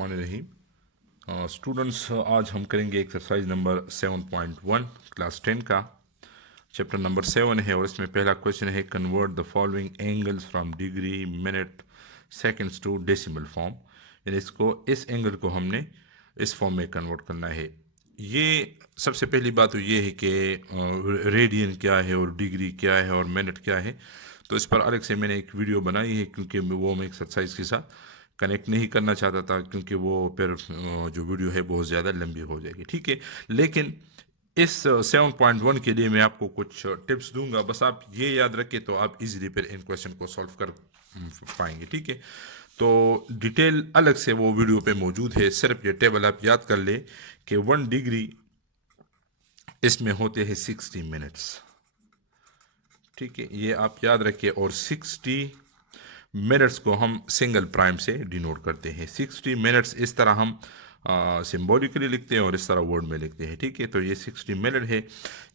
बिस्मिल्लाहिर्रहमानिर्रहीम। स्टूडेंट्स, आज हम करेंगे एक्सरसाइज नंबर 7.1 क्लास 10 का। चैप्टर नंबर 7 है और इसमें पहला क्वेश्चन है convert the following angles from degree minute seconds to decimal form. यानी इस एंगल को हमने इस फॉर्म में कन्वर्ट करना है। ये सबसे पहली बात तो ये है कि रेडियन क्या है और डिग्री क्या है और मिनट क्या है। तो इस पर अलग से मैंने एक वीडियो बनाई है, क्योंकि वो मैं एक्सरसाइज के साथ कनेक्ट नहीं करना चाहता था, क्योंकि वो फिर जो वीडियो है बहुत ज़्यादा लंबी हो जाएगी। ठीक है, लेकिन इस 7.1 के लिए मैं आपको कुछ टिप्स दूंगा। बस आप ये याद रखें तो आप इजीली फिर इन क्वेश्चन को सॉल्व कर पाएंगे। ठीक है, तो डिटेल अलग से वो वीडियो पे मौजूद है। सिर्फ ये टेबल आप याद कर ले कि 1 डिग्री इसमें होते हैं 60 मिनट्स। ठीक है, ये आप याद रखिए। और 60 मिनट्स को हम सिंगल प्राइम से डिनोट करते हैं। 60 मिनट्स इस तरह हम सिम्बॉलिकली लिखते हैं और इस तरह वर्ड में लिखते हैं। ठीक है, तो ये 60 मिनट है।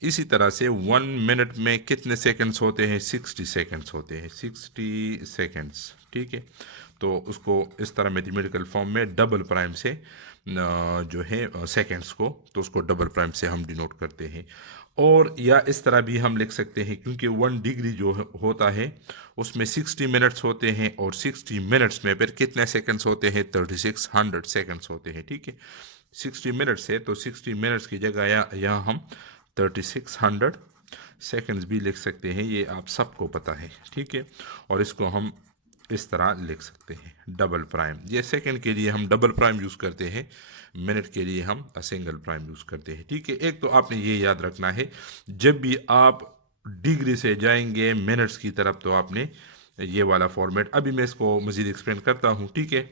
इसी तरह से 1 मिनट में कितने सेकंड्स होते हैं? 60 सेकंड्स होते हैं, 60 सेकंड्स। ठीक है, तो उसको इस तरह मैथमेटिकल फॉर्म में डबल प्राइम से जो है सेकंड्स को, तो उसको डबल प्राइम से हम डिनोट करते हैं। और या इस तरह भी हम लिख सकते हैं, क्योंकि 1 डिग्री जो होता है उसमें 60 मिनट्स होते हैं और 60 मिनट्स में फिर कितने सेकंड्स होते हैं? 3600 सेकंड्स होते हैं। ठीक है, 60 मिनट्स है तो 60 मिनट्स की जगह यहाँ हम 3600 सेकंड्स भी लिख सकते हैं। ये आप सबको पता है। ठीक है, और इसको हम इस तरह लिख सकते हैं डबल प्राइम। ये सेकंड के लिए हम डबल प्राइम यूज़ करते हैं, मिनट के लिए हम सिंगल प्राइम यूज़ करते हैं। ठीक है, एक तो आपने ये याद रखना है, जब भी आप डिग्री से जाएंगे मिनट्स की तरफ तो आपने ये वाला फॉर्मेट, अभी मैं इसको मज़ीद एक्सप्लेन करता हूँ। ठीक है,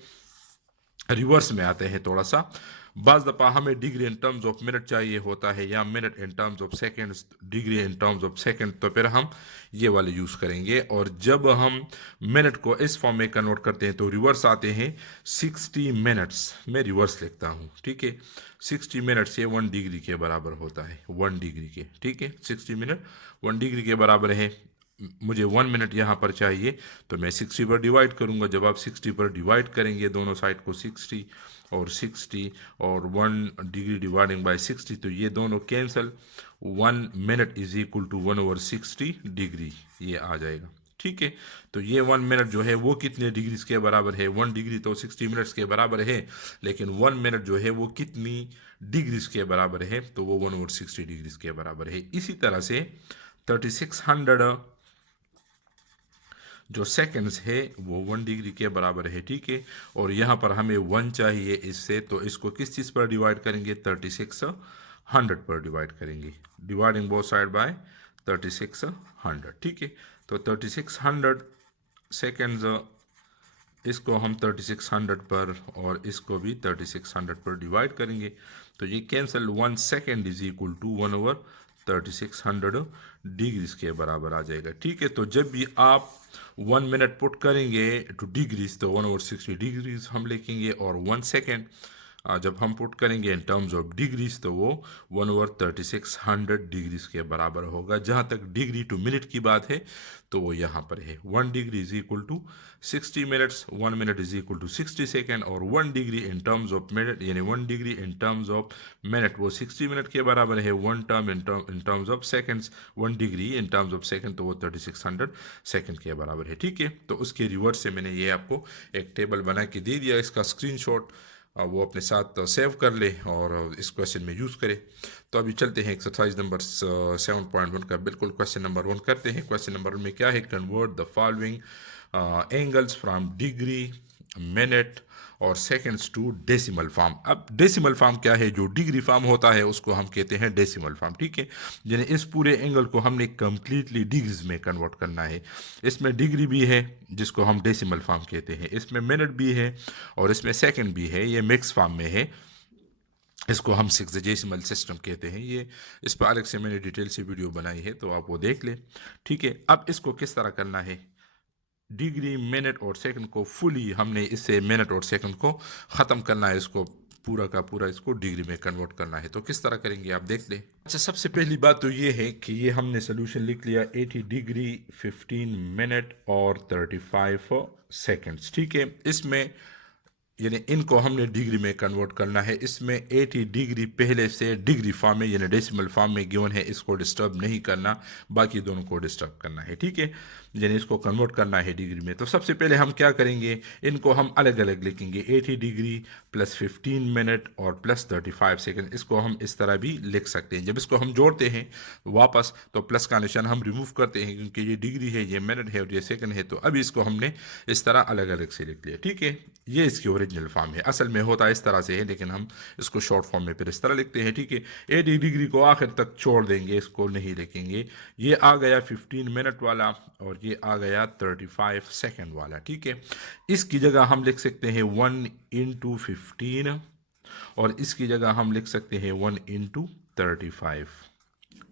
रिवर्स में आते हैं थोड़ा सा। बाज़ दफ़ा हमें degree in terms of minute चाहिए होता है या minute in terms of seconds, degree in terms of second, तो फिर हम ये वाले यूज़ करेंगे। और जब हम मिनट को इस फॉर्म में कन्वर्ट करते हैं तो रिवर्स आते हैं। 60 मिनट्स में रिवर्स लिखता हूँ। ठीक है, 60 मिनट्स ये 1 डिग्री के बराबर होता है, 1 डिग्री के। ठीक है, 60 मिनट 1 डिग्री के बराबर है। मुझे 1 मिनट यहाँ पर चाहिए तो मैं 60 पर डिवाइड करूँगा। जब आप 60 पर डिवाइड करेंगे दोनों साइड को, 60 और 60 और 1 डिग्री डिवाइडिंग बाय 60, तो ये दोनों cancel. 1 minute is equal to 1/60 degree, ये आ जाएगा। ठीक है, तो ये 1 मिनट जो है वो कितने डिग्रीज के बराबर है? 1 डिग्री तो 60 मिनट्स के बराबर है, लेकिन 1 मिनट जो है वो कितनी डिग्रीज के बराबर है? तो वो 1/60 डिग्रीज के बराबर है। इसी तरह से 3600 जो सेकंड्स है वो 1 डिग्री के बराबर है। ठीक है, और यहाँ पर हमें 1 चाहिए इससे, तो इसको किस चीज़ पर डिवाइड करेंगे? 3600 पर डिवाइड करेंगे, डिवाइडिंग बोथ साइड बाय 3600। ठीक है, तो 3600 सेकंड्स, इसको हम 3600 पर और इसको भी 3600 पर डिवाइड करेंगे, तो ये cancel. 1 second is equal to 1/3600 degrees के बराबर आ जाएगा। ठीक है, तो जब भी आप 1 मिनट पुट करेंगे टू डिग्रीज तो 1/60 डिग्रीज हम लिखेंगे, और 1 सेकेंड जब हम पुट करेंगे इन टर्म्स ऑफ डिग्रीज तो वो 1/3600 डिग्रीज के बराबर होगा। जहाँ तक डिग्री टू मिनट की बात है तो वो यहाँ पर है। 1 degree is equal to 60 minutes, 1 minute is equal to 60 second, और 1 degree in terms of minute यानी 1 degree in terms of minute वो 60 मिनट के बराबर है। 1 term in terms of seconds, 1 degree in terms of second, तो वो 3600 second के बराबर है। ठीक है, तो उसके रिवर्स से मैंने ये आपको एक टेबल बना के दे दिया। इसका स्क्रीनशॉट वो अपने साथ सेव कर ले और इस क्वेश्चन में यूज़ करे। तो अभी चलते हैं एक्सरसाइज नंबर 7.1 का बिल्कुल क्वेश्चन नंबर 1 करते हैं। क्वेश्चन नंबर 1 में क्या है? Convert the following angles from degree minute और सेकंड्स टू डेसिमल फॉर्म। अब डेसिमल फॉर्म क्या है? जो डिग्री फॉर्म होता है उसको हम कहते हैं डेसिमल फॉर्म। ठीक है, यानी इस पूरे एंगल को हमने कंप्लीटली डिग्रीज में कन्वर्ट करना है। इसमें डिग्री भी है जिसको हम डेसिमल फॉर्म कहते हैं, इसमें मिनट भी है और इसमें सेकंड भी है। ये मिक्स फॉर्म में है, इसको हम सेक्सजेसिमल सिस्टम कहते हैं। ये इस पर अलग से मैंने डिटेल से वीडियो बनाई है, तो आप वो देख लें। ठीक है, अब इसको किस तरह करना है? डिग्री मिनट और सेकंड को फुली हमने इससे मिनट और सेकंड को ख़त्म करना है, इसको पूरा का पूरा इसको डिग्री में कन्वर्ट करना है। तो किस तरह करेंगे आप देख लें। अच्छा, सबसे पहली बात तो ये है कि ये हमने सोल्यूशन लिख लिया 80 डिग्री 15 मिनट और 35 सेकंड्स। ठीक है, इसमें यानी इनको हमने डिग्री में कन्वर्ट करना है। इसमें 80 डिग्री पहले से डिग्री फॉर्म में यानी डेसिमल फॉर्म में गिवन है, इसको डिस्टर्ब नहीं करना, बाकी दोनों को डिस्टर्ब करना है, ठीक है। यानी इसको कन्वर्ट करना है डिग्री में। तो सबसे पहले हम क्या करेंगे, इनको हम अलग अलग लिखेंगे, 80 डिग्री प्लस 15 मिनट और प्लस 35 सेकेंड। इसको हम इस तरह भी लिख सकते हैं। जब इसको हम जोड़ते हैं वापस तो प्लस का निशान हम रिमूव करते हैं, क्योंकि ये डिग्री है, ये मिनट है और ये सेकंड है। तो अभी इसको हमने इस तरह अलग अलग से लिख लिया, ठीक है। ये इसकी ओरिजिनल फॉर्म है, असल में होता इस तरह से है, लेकिन हम इसको शॉर्ट फॉर्म में फिर इस तरह लिखते हैं, ठीक है। 80 डिग्री को आखिर तक छोड़ देंगे, इसको नहीं लिखेंगे। ये आ गया 15 मिनट वाला और ये आ गया 35 सेकेंड वाला, ठीक है। इसकी जगह हम लिख सकते हैं 1 इंटू 15 और इसकी जगह हम लिख सकते हैं 1 इंटू 35,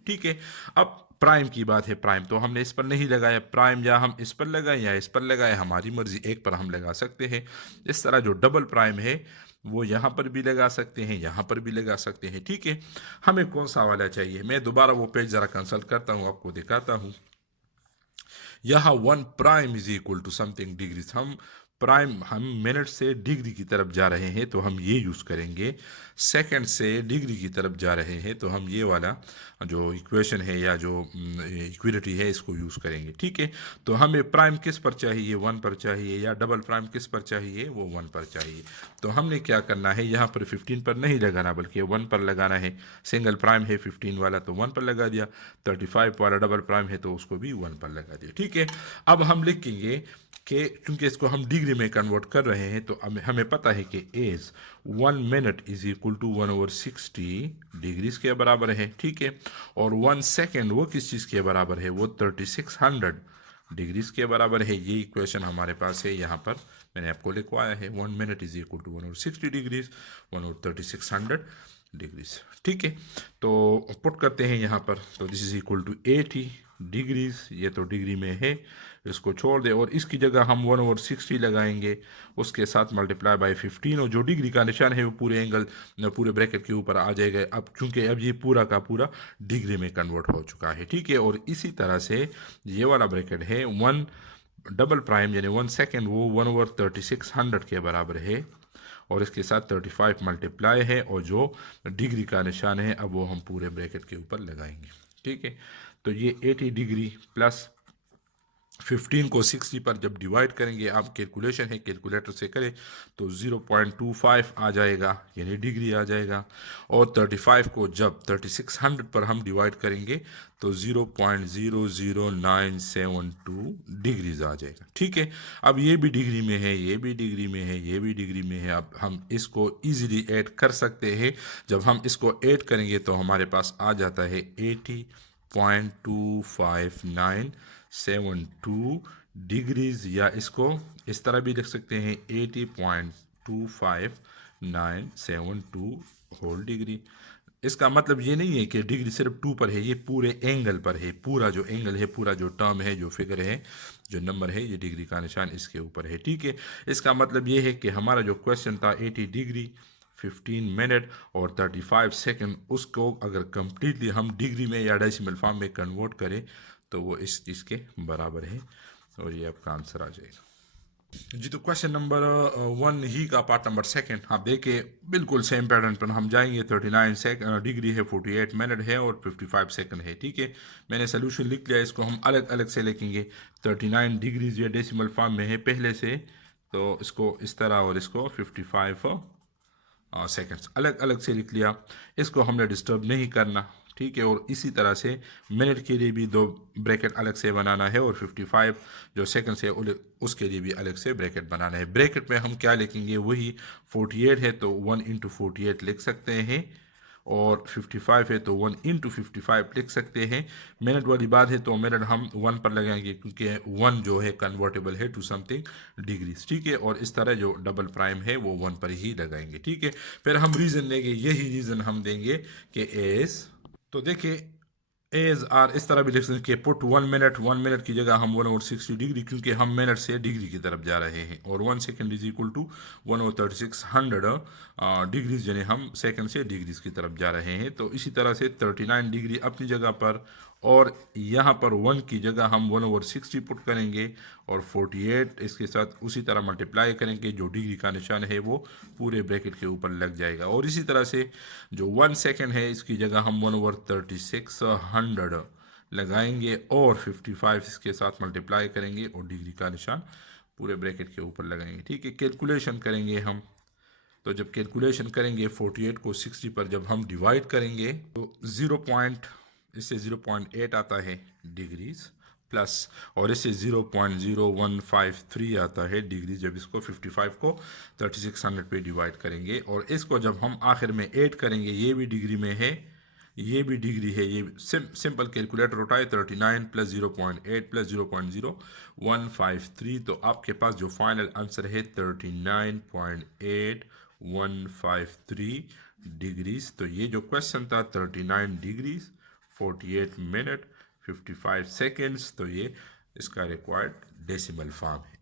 ठीक है। अब प्राइम की बात है, प्राइम तो हमने इस पर नहीं लगाया, प्राइम या हम इस पर लगाए या इस पर लगाए, हमारी मर्जी, एक पर हम लगा सकते हैं। इस तरह जो डबल प्राइम है वो यहाँ पर भी लगा सकते हैं, यहाँ पर भी लगा सकते हैं, ठीक है। हमें कौन सा वाला चाहिए, मैं दोबारा वो पेज ज़रा कंसल्ट करता हूँ, आपको दिखाता हूँ। यहाँ 1 prime is equal to something degrees, हम प्राइम हम मिनट से डिग्री की तरफ जा रहे हैं तो हम ये यूज़ करेंगे। सेकंड से डिग्री की तरफ जा रहे हैं तो हम ये वाला जो इक्वेशन है या जो इक्विलिटी है इसको यूज़ करेंगे, ठीक है। तो हमें प्राइम किस पर चाहिए, 1 पर चाहिए, या डबल प्राइम किस पर चाहिए, वो 1 पर चाहिए। तो हमने क्या करना है, यहाँ पर 15 पर नहीं लगाना बल्कि 1 पर लगाना है। सिंगल प्राइम है 15 वाला तो 1 पर लगा दिया, 35 वाला डबल प्राइम है तो उसको भी 1 पर लगा दिया, ठीक है। अब हम लिखेंगे कि चूंकि इसको हम डिग्री में कन्वर्ट कर रहे हैं तो हमें पता है कि as 1 minute is equal to 1/60 degrees के बराबर है, ठीक है। और 1 सेकेंड वो किस चीज़ के बराबर है, वो 3600 डिग्रीज के बराबर है। ये इक्वेशन हमारे पास है, यहाँ पर मैंने आपको लिखवाया है, 1 minute is equal to 1/60 degrees 1/3600 degrees, ठीक है। तो पुट करते हैं यहाँ पर, तो this is equal to 80 degrees, ये तो डिग्री में है, इसको छोड़ दे और इसकी जगह हम 1/60 लगाएंगे, उसके साथ मल्टीप्लाई बाय 15 और जो डिग्री का निशान है वो पूरे एंगल पूरे ब्रैकेट के ऊपर आ जाएगा। अब चूंकि अब ये पूरा का पूरा डिग्री में कन्वर्ट हो चुका है, ठीक है। और इसी तरह से ये वाला ब्रैकेट है 1 डबल प्राइम यानी 1 सेकेंड, वो 1/3600 के बराबर है और इसके साथ 35 मल्टीप्लाई है और जो डिग्री का निशान है अब वो हम पूरे ब्रैकेट के ऊपर लगाएंगे, ठीक है। तो ये 80 डिग्री प्लस 15 को 60 पर जब डिवाइड करेंगे, आप कैलकुलेशन है कैलकुलेटर से करें तो 0.25 आ जाएगा यानी डिग्री आ जाएगा। और 35 को जब 3600 पर हम डिवाइड करेंगे तो 0.00972 डिग्रीज आ जाएगा, ठीक है। अब ये भी डिग्री में है, ये भी डिग्री में है, ये भी डिग्री में है। अब हम इसको इजीली ऐड कर सकते हैं। जब हम इसको ऐड करेंगे तो हमारे पास आ जाता है 80.25972 डिग्रीज, या इसको इस तरह भी लिख सकते हैं 80.25972 होल डिग्री। इसका मतलब ये नहीं है कि डिग्री सिर्फ 2 पर है, ये पूरे एंगल पर है, पूरा जो एंगल है, पूरा जो टर्म है, जो फिगर है, जो नंबर है, ये डिग्री का निशान इसके ऊपर है, ठीक है। इसका मतलब ये है कि हमारा जो क्वेश्चन था 80 डिग्री 15 मिनट और 35 सेकेंड, उसको अगर कंप्लीटली हम डिग्री में या डेसिमल फॉर्म में कन्वर्ट करें तो वो इस चीज़ के बराबर है और ये आपका आंसर आ जाएगा जी। तो क्वेश्चन नंबर 1 ही का पार्ट नंबर सेकंड आप देखिए, बिल्कुल सेम पैटर्न पर हम जाएंगे। 39 डिग्री है, 48 मिनट है और 55 सेकंड है, ठीक है। मैंने सोल्यूशन लिख लिया, इसको हम अलग अलग से लिखेंगे। 39 डिग्रीज ये डेसिमल फॉर्म में है पहले से, तो इसको इस तरह और इसको 55 सेकंड्स अलग अलग से लिख लिया। इसको हमने डिस्टर्ब नहीं करना, ठीक है। और इसी तरह से मिनट के लिए भी 2 ब्रैकेट अलग से बनाना है और 55 जो सेकंड है उसके लिए भी अलग से ब्रैकेट बनाना है। ब्रैकेट में हम क्या लिखेंगे, वही 48 है तो 1 इंटू 48 लिख सकते हैं और 55 है तो 1 इंटू 55 लिख सकते हैं। मिनट वाली बात है तो मिनट हम 1 पर लगाएंगे क्योंकि 1 जो है कन्वर्टेबल है टू समथिंग डिग्रीज, ठीक है। और इस तरह जो डबल प्राइम है वो 1 पर ही लगाएंगे, ठीक है। फिर हम रीज़न लेंगे, यही रीज़न हम देंगे कि एज, तो देखिए एज आर इस तरह भी लिख सकते हैं, पुट 1 मिनट की जगह हम 1/60 डिग्री, क्योंकि हम मिनट से डिग्री की तरफ जा रहे हैं, और 1 second is equal to 1/3600 degrees, यानी हम सेकेंड से डिग्रीज की तरफ जा रहे हैं। तो इसी तरह से 39 डिग्री अपनी जगह पर और यहाँ पर 1 की जगह हम 1/60 पुट करेंगे और 48 इसके साथ उसी तरह मल्टीप्लाई करेंगे, जो डिग्री का निशान है वो पूरे ब्रैकेट के ऊपर लग जाएगा। और इसी तरह से जो 1 सेकेंड है इसकी जगह हम 1/3600 लगाएंगे और 55 इसके साथ मल्टीप्लाई करेंगे और डिग्री का निशान पूरे ब्रैकेट के ऊपर लगाएंगे। ठीक है, कैलकुलेशन करेंगे हम। तो जब कैलकुलेशन करेंगे 48 को 60 पर जब हम डिवाइड करेंगे तो इससे 0.8 आता है डिग्रीज प्लस, और इससे 0.0153 आता है डिग्री जब इसको 55 को 3600 पे डिवाइड करेंगे। और इसको जब हम आखिर में ऐड करेंगे, ये भी डिग्री में है, ये भी डिग्री है, ये सिंपल कैलकुलेटर उठाए 39 प्लस 0.8 प्लस 0.0153, तो आपके पास जो फाइनल आंसर है 39.8153 डिग्रीज। तो ये जो क्वेश्चन था 39 डिग्रीज 48 मिनट 55 सेकेंड्स, तो ये इसका रिक्वायर्ड डेसिमल फॉर्म है।